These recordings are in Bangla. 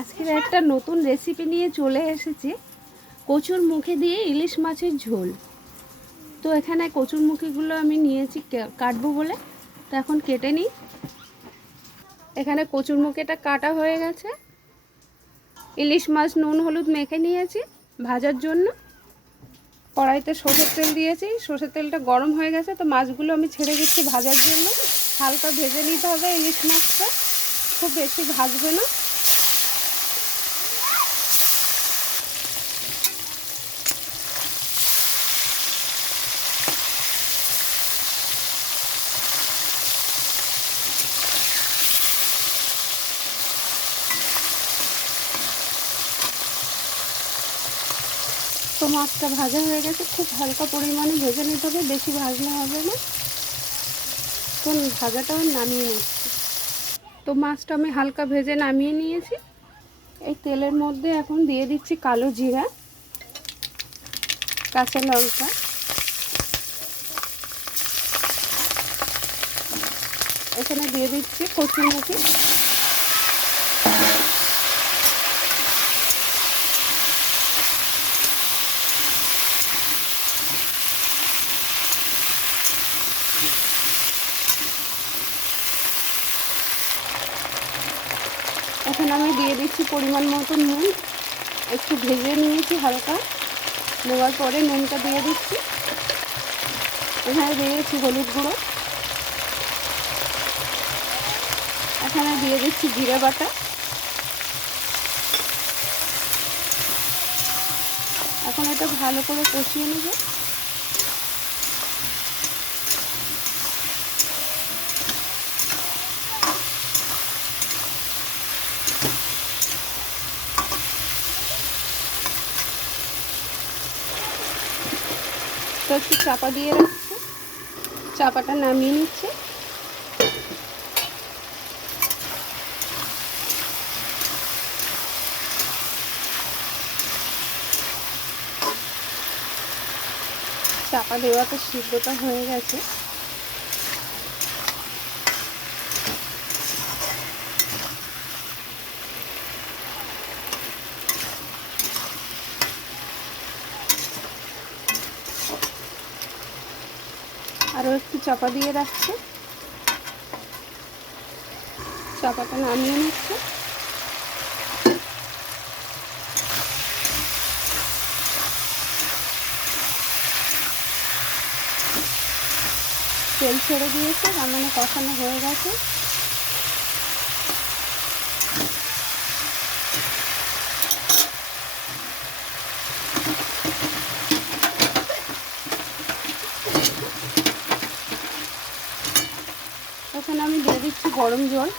আজকের একটা নতুন রেসিপি নিয়ে চলে এসেছি, কচুর মুখে দিয়ে ইলিশ মাছের ঝোল। তো এখানে কচুর মুখিগুলো আমি নিয়েছি কাটবো বলে, তো এখন কেটে নিই। এখানে কচুর মুখিটা কাটা হয়ে গেছে। ইলিশ মাছ নুন হলুদ মেখে নিয়েছি ভাজার জন্য। কড়াইতে সরষের তেল দিয়েছি, সরষের তেলটা গরম হয়ে গেছে। তো মাছগুলো আমি ছেড়ে দিচ্ছি ভাজার জন্য। হালকা ভেজে নিতে হবে ইলিশ মাছটা, খুব বেশি ভাজবে না। তো মাছটা ভাজা হয়ে গেছে, খুব হালকা পরিমাণে ভেজে নিতে হবে, বেশি ভাজলে হবে না। তো ভাজাটাও নামিয়ে নিচ্ছি। তো মাছটা আমি হালকা ভেজে নামিয়ে নিয়েছি। এই তেলের মধ্যে এখন দিয়ে দিচ্ছি কালো জিরা, কাঁচা লঙ্কা, এখানে দিয়ে দিচ্ছি কচুরমুখী। এখন আমি দিয়ে দিচ্ছি পরিমাণ মতো নুন। একটু ভেজে নিয়েছি হালকা, নেওয়ার পরে নুনটা দিয়ে দিচ্ছি। এখানে দিয়েছি হলুদ গুঁড়ো, এখানে দিয়ে দিচ্ছি জিরে বাটা। এখন এটা ভালো করে কষিয়ে নেব। তো একটু চাপা দিয়ে রাখছি, চাপাটা নামিয়ে নিচ্ছে। চাপা দেওয়াতে সিদ্ধটা হয়ে গেছে। আরও একটু চাপা দিয়ে রাখছে, চাপাটা নামিয়ে নিচ্ছে। তেল ছেড়ে দিয়েছে, রান্নাটা কষানো হয়ে গেছে। এখানে আমি দিয়ে দিচ্ছি গরম জল।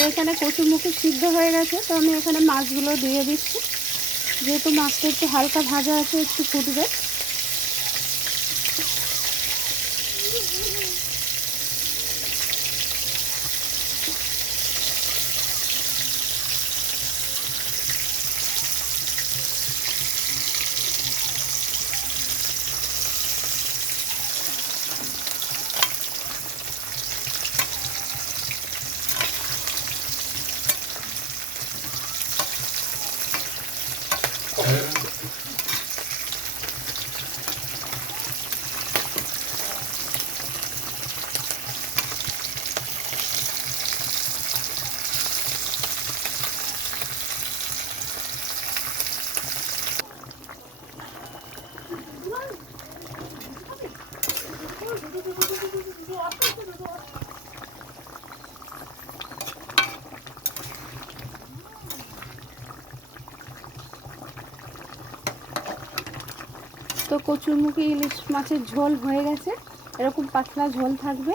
তো এখানে কচুরমুখী সিদ্ধ হয়ে গেছে, তো আমি এখানে মাছগুলো দিয়ে দিচ্ছি। যেহেতু মাছটা একটু হালকা ভাজা আছে, একটু ফুটবে। তো কচুরমুখী ইলিশ মাছের ঝোল হয়ে গেছে, এরকম পাতলা ঝোল থাকবে।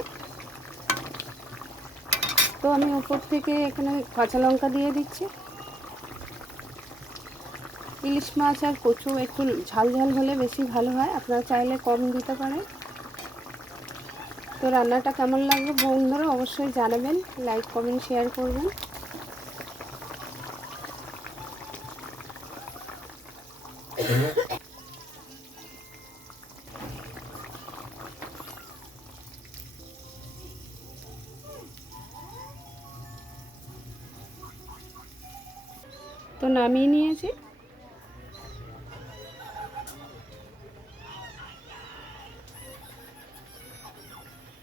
তো আমি উপর থেকে এখানে কাঁচা লঙ্কা দিয়ে দিচ্ছি। ইলিশ মাছ আর কচু একটু ঝাল ঝাল হলে বেশি ভালো হয়, আপনারা চাইলে কম দিতে পারেন। তো রান্নাটা কেমন লাগবে বন্ধুরা অবশ্যই জানাবেন, লাইক কমেন্ট শেয়ার করবেন। তো নামিয়ে নিয়েছি।